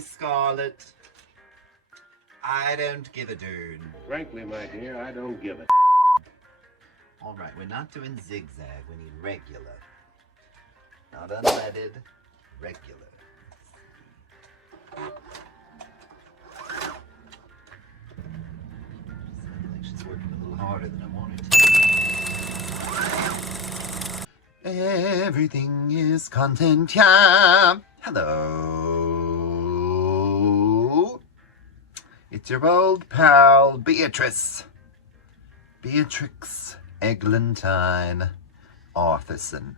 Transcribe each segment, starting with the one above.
Scarlet, I don't give a darn. Frankly, my dear, I don't give a. Alright, we're not doing zigzag, we need regular. Not unleaded, regular. Sounds like she's working a little harder than I wanted to. Everything is content, yeah. Hello. It's your old pal, Beatrix Eglantine Arthurson.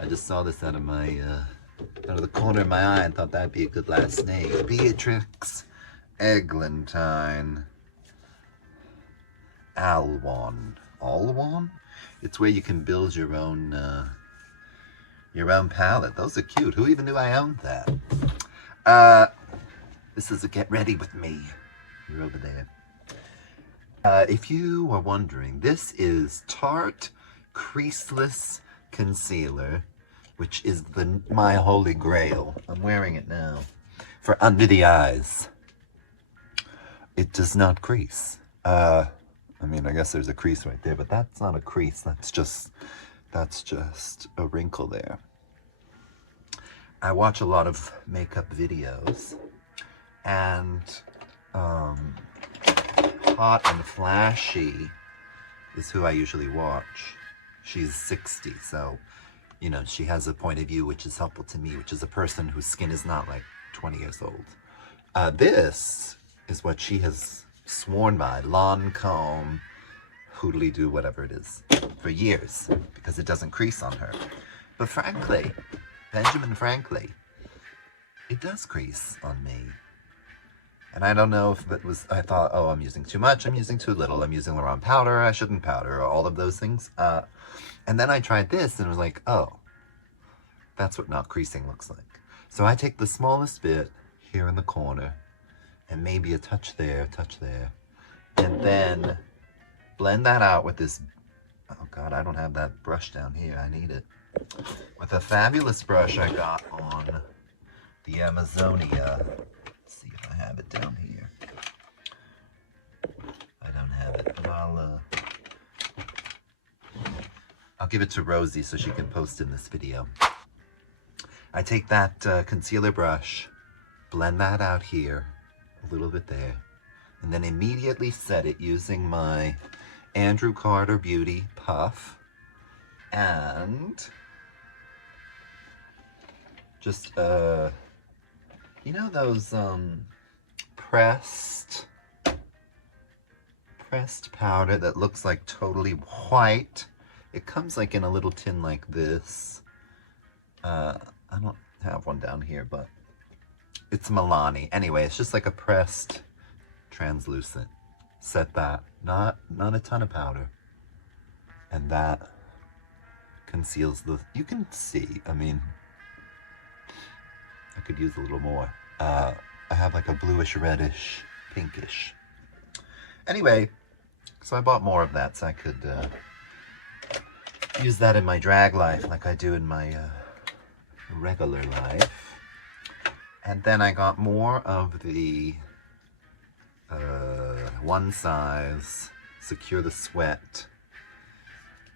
I just saw this out of the corner of my eye and thought that'd be a good last name. Beatrix Eglantine Alwan. Alwan? It's where you can build your own palette. Those are cute. Who even knew I owned that? This is a get ready with me. You're over there. If you are wondering, this is Tarte Creaseless Concealer, which is my holy grail. I'm wearing it now. For under the eyes. It does not crease. I mean, I guess there's a crease right there, but that's not a crease. That's just a wrinkle there. I watch a lot of makeup videos, and Hot and Flashy is who I usually watch. She's 60, so, you know, she has a point of view which is helpful to me, which is a person whose skin is not like 20 years old. This is what she has sworn by, Lancome, hoodly-doo, whatever it is, for years, because it doesn't crease on her. But frankly, Benjamin Frankly, it does crease on me. And I don't know if it was, I thought, oh, I'm using too much, I'm using too little, I'm using the wrong powder, I shouldn't powder, or all of those things. And then I tried this and it was like, oh, that's what not creasing looks like. So I take the smallest bit here in the corner, and maybe a touch there, and then blend that out with this, oh God, I don't have that brush down here, I need it. With a fabulous brush I got on the Amazonia. Let's see if I have it down here. I don't have it, but I'll give it to Rosie so she can post in this video. I take that concealer brush, blend that out here, a little bit there, and then immediately set it using my Andrew Carter Beauty Puff, and just, you know those pressed powder that looks like totally white? It comes like in a little tin like this. I don't have one down here, but it's Milani. Anyway, it's just like a pressed translucent. Set that, not a ton of powder. And that conceals the, you can see, I mean, I could use a little more. I have like a bluish, reddish, pinkish. Anyway, so I bought more of that so I could use that in my drag life like I do in my regular life. And then I got more of the One Size Secure the Sweat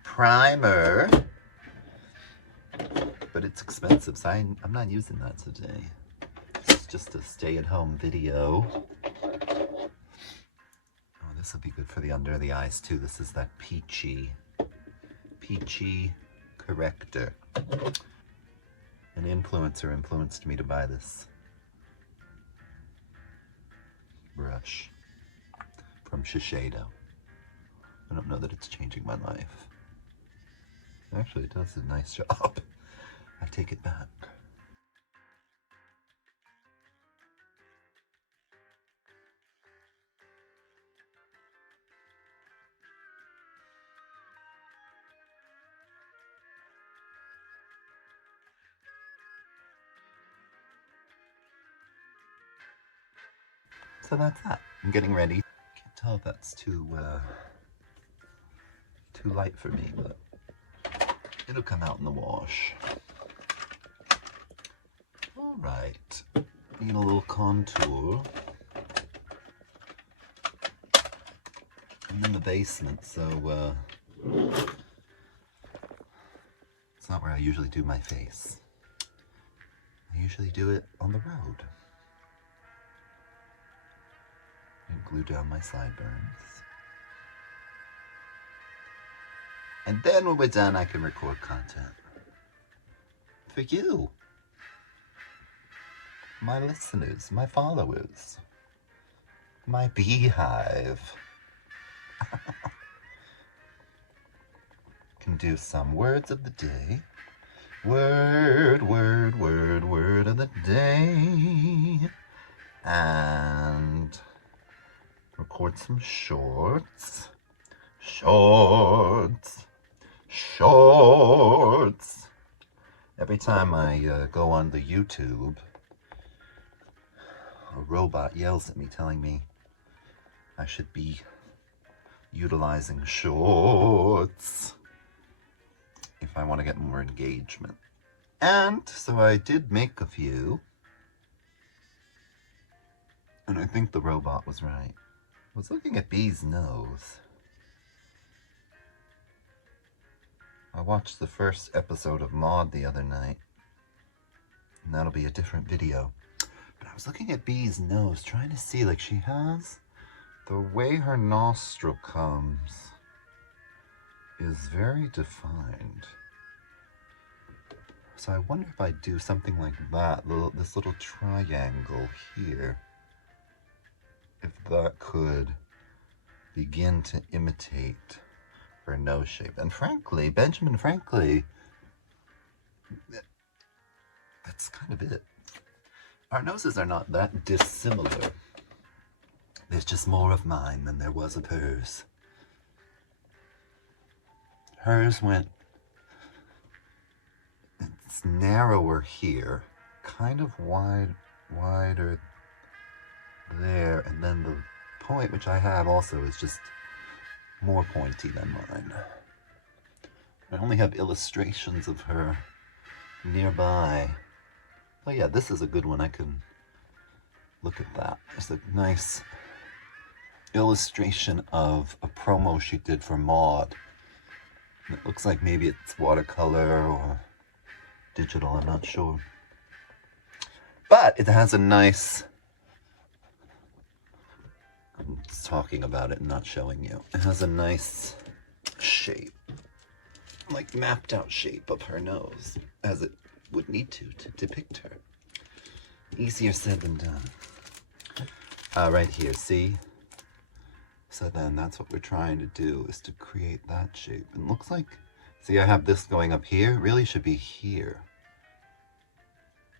primer, but it's expensive, so I'm not using that today. It's just a stay-at-home video. Oh, this will be good for the under the eyes too. This is that peachy corrector. An influencer influenced me to buy this brush from Shiseido. I don't know that it's changing my life. Actually, it does a nice job. I take it back. So that's that. I'm getting ready. Can't tell if that's too light for me, but it'll come out in the wash. All right. Need a little contour. I'm in the basement, so it's not where I usually do my face. I usually do it on the road. And glue down my sideburns. And then when we're done, I can record content. For you. My listeners, my followers. My beehive. Can do some words of the day. Word of the day. And record some shorts. Shorts. Every time I go on the YouTube, a robot yells at me telling me I should be utilizing shorts if I want to get more engagement. And so I did make a few. And I think the robot was right. I was looking at B's nose. I watched the first episode of Maude the other night. And that'll be a different video. But I was looking at B's nose, trying to see, like, she has the way her nostril comes is very defined. So I wonder if I do something like that, this little triangle here, if that could begin to imitate her nose shape. And frankly, Benjamin Franklin, that's kind of it. Our noses are not that dissimilar. There's just more of mine than there was of hers. Hers went, it's narrower here, kind of wider there, and then the point which I have also is just more pointy than mine. I only have illustrations of her nearby. Oh yeah, this is a good one. I can look at that. It's a nice illustration of a promo she did for Maude. It looks like maybe it's watercolor or digital, I'm not sure. But it has a nice, I'm talking about it and not showing you. It has a nice shape, like mapped out shape of her nose, as it would need to depict her. Easier said than done. Right here, see? So then that's what we're trying to do, is to create that shape. And it looks like, see, I have this going up here. It really should be here.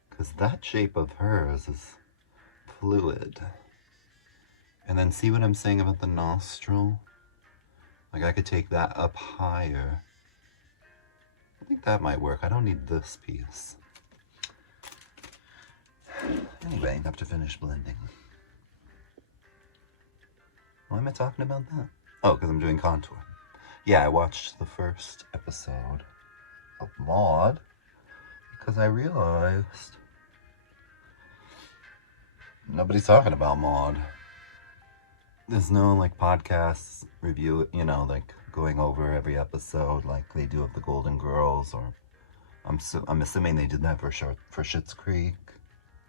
Because that shape of hers is fluid. And then see what I'm saying about the nostril? Like I could take that up higher. I think that might work. I don't need this piece. Anyway, I have to finish blending. Why am I talking about that? Oh, because I'm doing contour. Yeah, I watched the first episode of Maude because I realized nobody's talking about Maude. There's no like podcasts review, you know, like going over every episode like they do of the Golden Girls, or I'm assuming they did that for Schitt's Creek.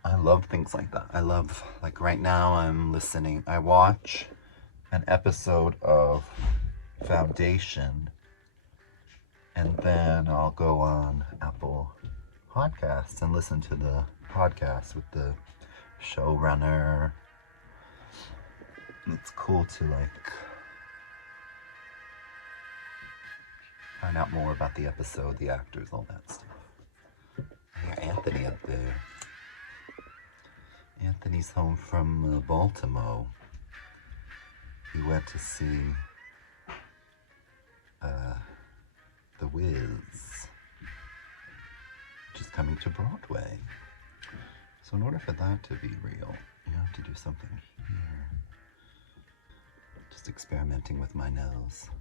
I love things like that. I love, like right now I watch an episode of Foundation, and then I'll go on Apple Podcasts and listen to the podcast with the showrunner. It's cool to like find out more about the episode, the actors, all that stuff. I hear Anthony up there. Anthony's home from Baltimore. He went to see The Wiz, which is coming to Broadway. So in order for that to be real, you have to do something here. Just experimenting with my nose,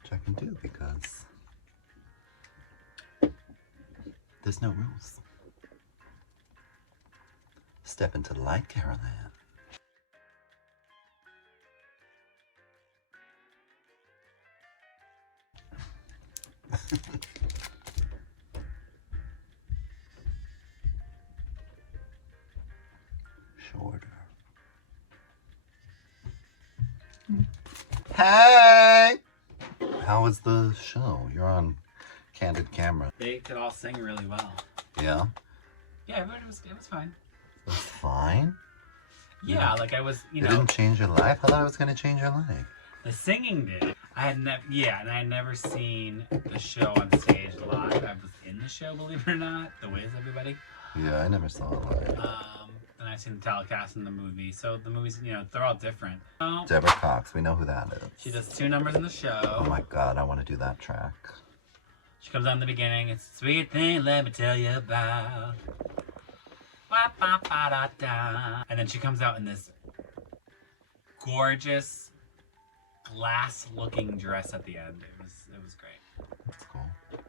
which I can do because there's no rules. Step into the light, Caroline. Shorter. Hey! How was the show? You're on candid camera. They could all sing really well. Yeah? Yeah, it was fine. It was fine? Yeah, like I was, It didn't change your life? I thought it was going to change your life. the singing did. I had never, and I had never seen the show on stage live. I was in the show, believe it or not. The Wiz, everybody. Yeah, I never saw it live. And I've seen the telecast in the movie. So the movies, they're all different. Deborah Cox, we know who that is. She does 2 numbers in the show. Oh my god, I want to do that track. She comes on in the beginning. It's a sweet thing, let me tell you about. Ba-ba-ba-da-da. And then she comes out in this gorgeous glass-looking dress at the end. It was great. That's cool.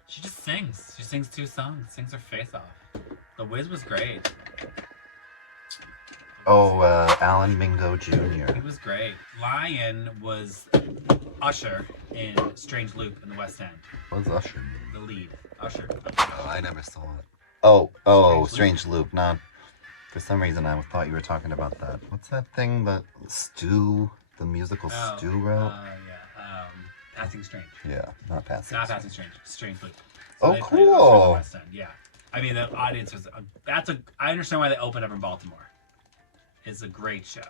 She just sings. She sings 2 songs. Sings her face off. The Wiz was great. Oh, Alan Mingo Jr. He was great. Lion was Usher in Strange Loop in the West End. What was Usher? The lead. Usher. Oh, I never saw it. Oh, Strange Loop. Not. For some reason, I thought you were talking about that. What's that thing that Stu, the musical Stu wrote? Yeah. Passing Strange. Yeah, not Passing. Not Passing Strange. Strange Loop. Oh, they played Usher in the cool. West End. Yeah. I mean, the audience was. I understand why they opened up in Baltimore. It's a great show.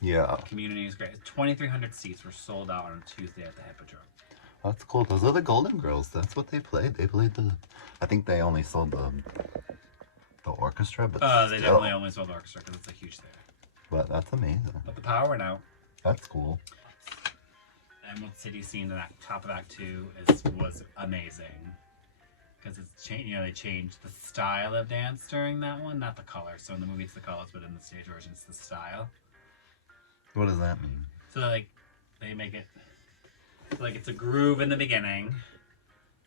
Yeah. Community is great. 2,300 seats were sold out on Tuesday at the Hippodrome. That's cool. Those are the Golden Girls. That's what they played. They played the. I think they only sold the orchestra, but They still. definitely only sold the orchestra because it's a huge theater. But that's amazing. But the power went out. That's cool. Emerald City scene in that top of Act 2 was amazing. Because it's changed, they changed the style of dance during that one, not the color. So in the movie it's the colors, but in the stage version it's the style. What does that mean? So they make it like it's a groove in the beginning,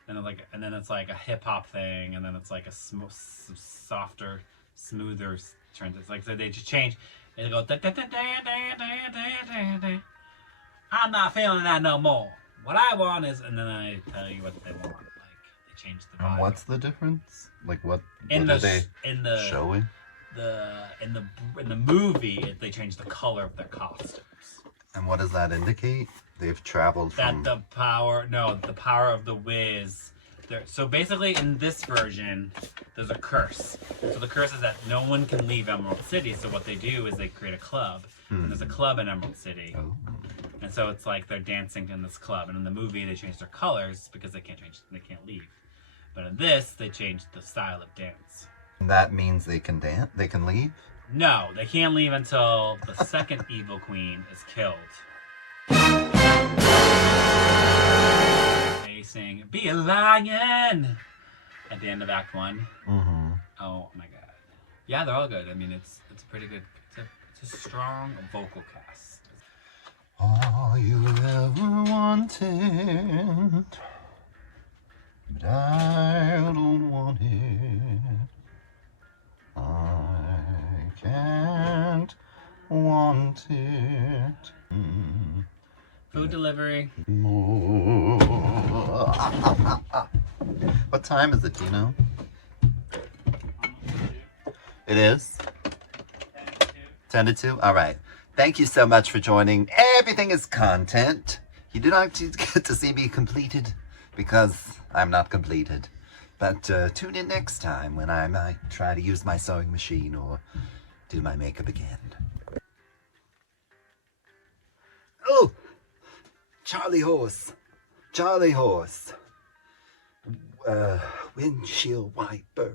and then it's like a hip hop thing, and then it's like a softer, smoother trend. It's like so they just change. They go da, da, da, da, da, da, da, da. I'm not feeling that no more. What I want is, and then I tell you what they want. Like they change the vibe. And what's the difference? Like what in are the they showing? In the movie, they changed the color of their costumes. And what does that indicate? They've traveled from... The power of the Wiz. So basically, in this version, there's a curse. So the curse is that no one can leave Emerald City. So what they do is they create a club. And there's a club in Emerald City. Oh. And so it's like they're dancing in this club. And in the movie, they change their colors because they can't leave. But in this, they changed the style of dance. That means they can dance? They can leave? No, they can't leave until the second evil queen is killed. They sing "Be a Lion" at the end of Act 1. Mm-hmm. Oh my god. Yeah, they're all good. I mean, it's pretty good. It's a strong vocal cast. All you ever wanted, but I don't want it. I can't want it Food delivery. more. What time is it, do you know? It is? 10 to 2? All right. Thank you so much for joining. Everything is content. You do not get to see me completed because I'm not completed. But tune in next time when I might try to use my sewing machine or do my makeup again. Oh! Charlie horse. Windshield wiper.